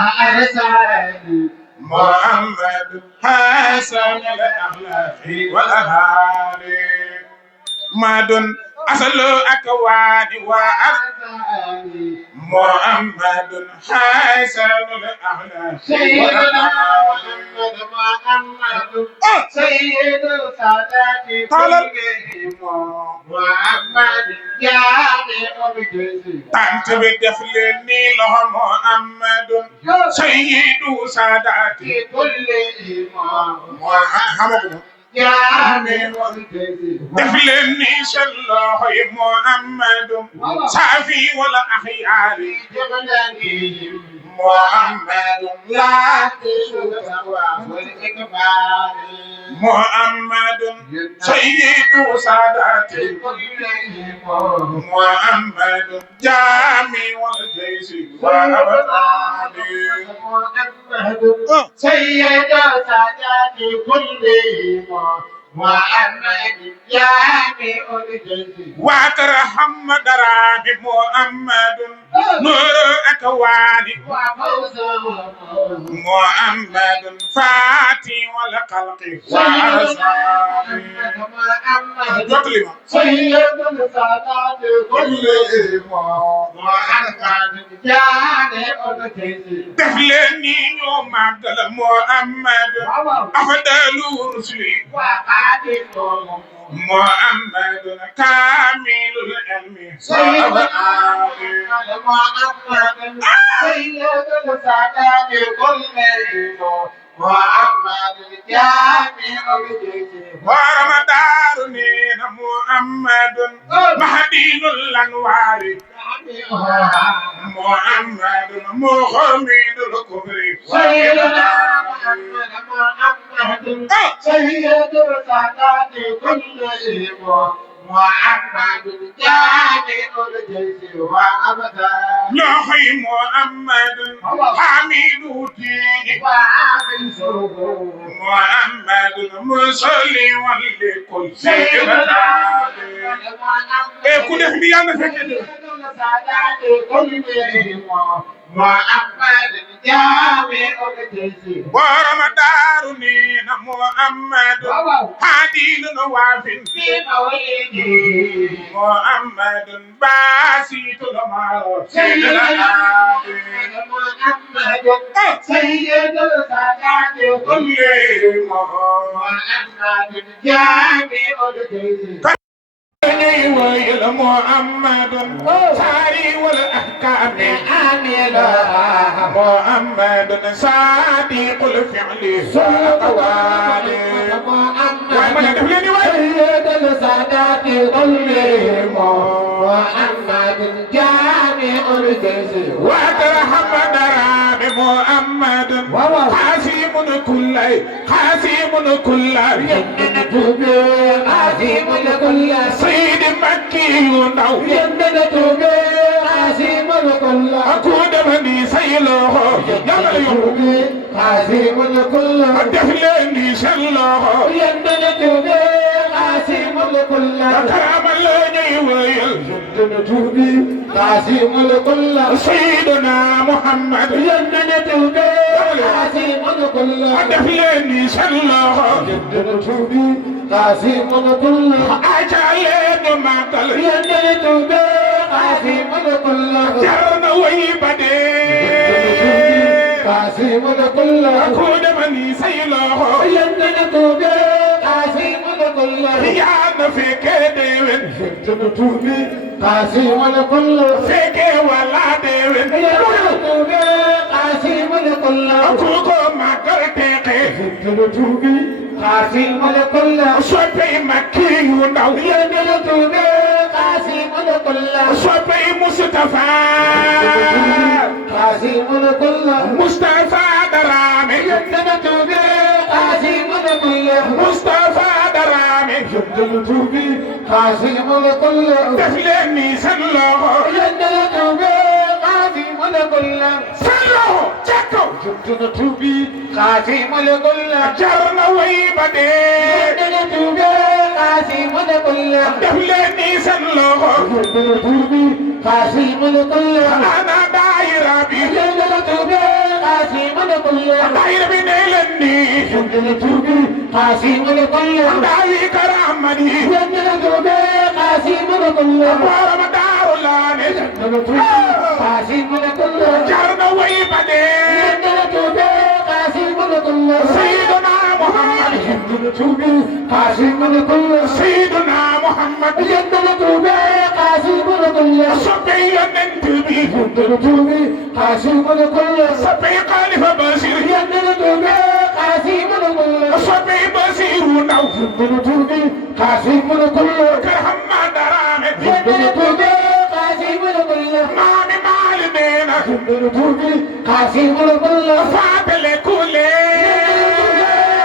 أرسلني محمد حسن الأخلاق والأهالي مدن أصل أكوان وأرسلني محمد حسن الأخلاق سيدنا محمد سيد السادات كلهم محمد جامع الجزيرة تانت بدفلني له محمد سيد السادات كلهم محمد جامع الجزيرة دفلني شله محمد صافي ولا أخيار جبلانهم محمد لا تشوى والإكبار محمد سيد سادات كلهم محمد جامع والجيش وأبطالي محمد سيد سادات كلهم محمد جامع الجزيرة وترحم درامي محمد نور أكواني محمد فاتي والخلق وأرسالي محمد سيد السادات كلهم محمد جامع الجزيرة دفلني يوم عقل محمد أفضل رسلي محمد كامل العلم سيدنا محمد سيد السادات كلهم محمد جامع الجزيرة ورمضان محمد مهدي الأنوار محمد مخمد الكفر سيدنا محمد سيد السادات كلهم محمد جامع الجيش وأبدا لحي محمد حميد دين وعامل سرور محمد مصلي ولكل شيء سيدنا إيه كل خلينا فكده السادات كلهم محمد جامع الجيش ورمضان محمد هادي النوافل في مولده محمد باسيط المعروف سيدنا محمد سيد السادات كلهم محمد جامع الجيش ويل محمد ساري والأحكام عاملا محمد صادق الفعل والأقوال محمد سيد السادات كلهم محمد جامع الجيش وترحم درام محمد حاسم كل عظيم الكل سيد مكي ونو يمنة عظيم الكل أكون بني سيلوه يلا يوم عظيم الكل دفلني شلوه يمنة عظيم الكل كرام اللي ويل عظيم الكل سيدنا محمد يمنة عظيم الكل دفلني شلوه عظيم الكل أجعل معقل يمنة عظيم الكل جرنا ويبدي عظيم الكل أكون بني سيلوه يمنة عظيم الكل يا في كديوين عظيم الكل فيك ولا ديوين عظيم الكل أكوكو ما قلتك عظيم الكل صبي مكي ونو يمنة عظيم الكل صبي مصطفى عظيم الكل مصطفى درامي يمنة عظيم الكل مصطفى درامي عظيم الكل دفلني سلوه يمنة عظيم الكل سلوه جاكو عظيم الكل جرنا ويبدي عظيم الكل دفلني سلوه عظيم الكل أنا دايرة بي ملك الله daayira bi nee leen nii يندل توبي قاسي ملك الله daawi karamani يندل توبي قاسي ملك الله borom daaru laane يندل توبي قاسي ملك الله jar na way ba dee يندل توبي قاسي ملك الله sayyiduna muhammad يندل توبي قاسي ملك الله sayyiduna muhammad يندل توبي قاسي ملك الله soppe yonent bi يندل توبي قاسي ملك الله soppe xalifa basir يندل توبي قاسي ملك الله soppe basiru ndaw يندل توبي قاسي ملك الله kër Hamma Daraame يندل توبي قاسي ملك الله maami maali neena يندل توبي قاسي ملك الله faatale kule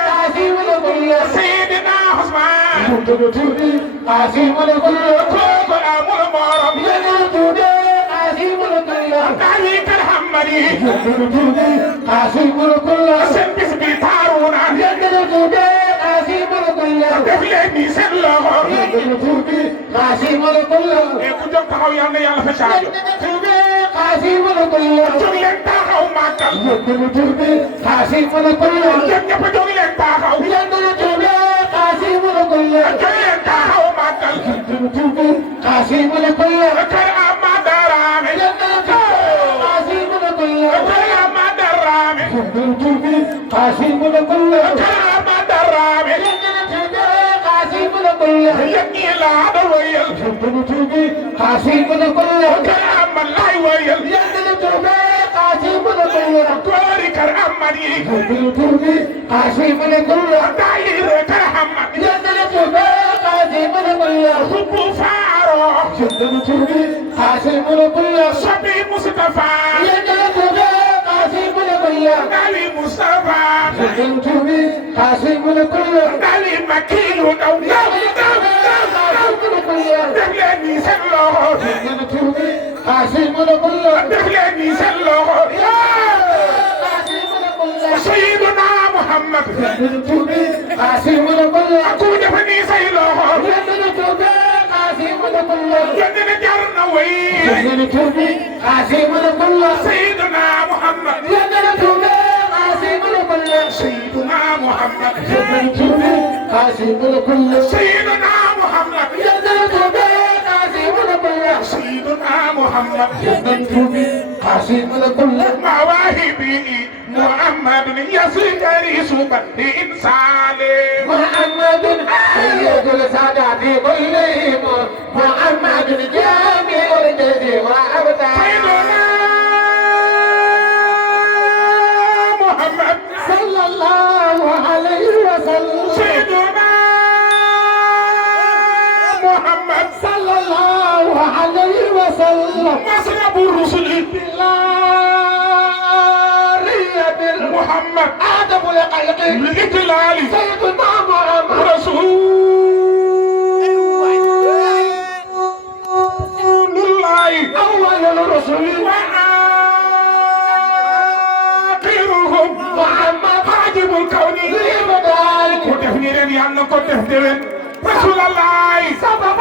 قاسي ملك الله sayyidina Usmaan يندل توبي قاسي ملك الله kooku amul morom يندل توبي قاسي ملك الله daawi kër Hammadi يندل توبي قاسي ملك الله seen bis bi taaru na يندل توبي قاسي ملك الله def leen ni seen loxo يندل توبي قاسي ملك الله e ku jóg taxaw yal na yàlla fa caajo يندل توبي قاسي ملك الله jóg leen taxaw màggal يندل توبي قاسي ملك الله yéen ñëpp jóg leen taxaw يندل توبي قاسي ملك الله jóg leen taxaw màggal يندل توبي قاسي ملك الله kër Hamma Daraame يندل توبي قاسي ملك الله kër Hamma Daraame يندل توبي قاسي ملك الله kër Hamma Daraame يندل توبي قاسي ملك الله yéen ñi laa da wëyal يندل توبي قاسي ملك الله kër Hamma laay wëyal يندل توبي قاسي ملك الله góori kër Hamma yi يندل توبي قاسي ملك الله daayira kër Hamma يندل توبي قاسي ملك الله xubbu faaro يندل توبي قاسي ملك الله sobi Mustafa يندل توبي قاسي ملك الله dali Mustafa يندل توبي قاسي ملك الله dali Makiyu daw daw daw daw ملك الله def leen ni seen loxo يندل توبي قاسي ملك الله def leen ni seen loxo قاسي ملك الله sayyiduna Muhammad يندل توبي قاسي ملك الله ku def ni say loxo يندل توبي قاسي ملك الله yéen dina jar na way يندل توبي قاسي ملك الله sayyiduna Muhammad يندل توبي قاسي ملك الله sayyiduna Muhammad يندل توبي قاسي ملك الله sayyiduna Muhammad يندل توبي قاسي ملك الله sayyiduna Muhammad يندل توبي قاسي ملك الله مواهبي محمد يسجري سبا إنسان محمد سيد السادات كلهم محمد جامع الجد وأبدان سيدنا محمد صلى الله عليه وسلم سيدنا محمد صلى الله عليه وسلم مسرب الرسل بالله محمد آدم لقلق لإجلال سيدنا محمد رسول الله أول الرسل وآخرهم محمد حاجب الكون لمدارك ko def ni ren yàlla na ko def déwén Rasulullah سبب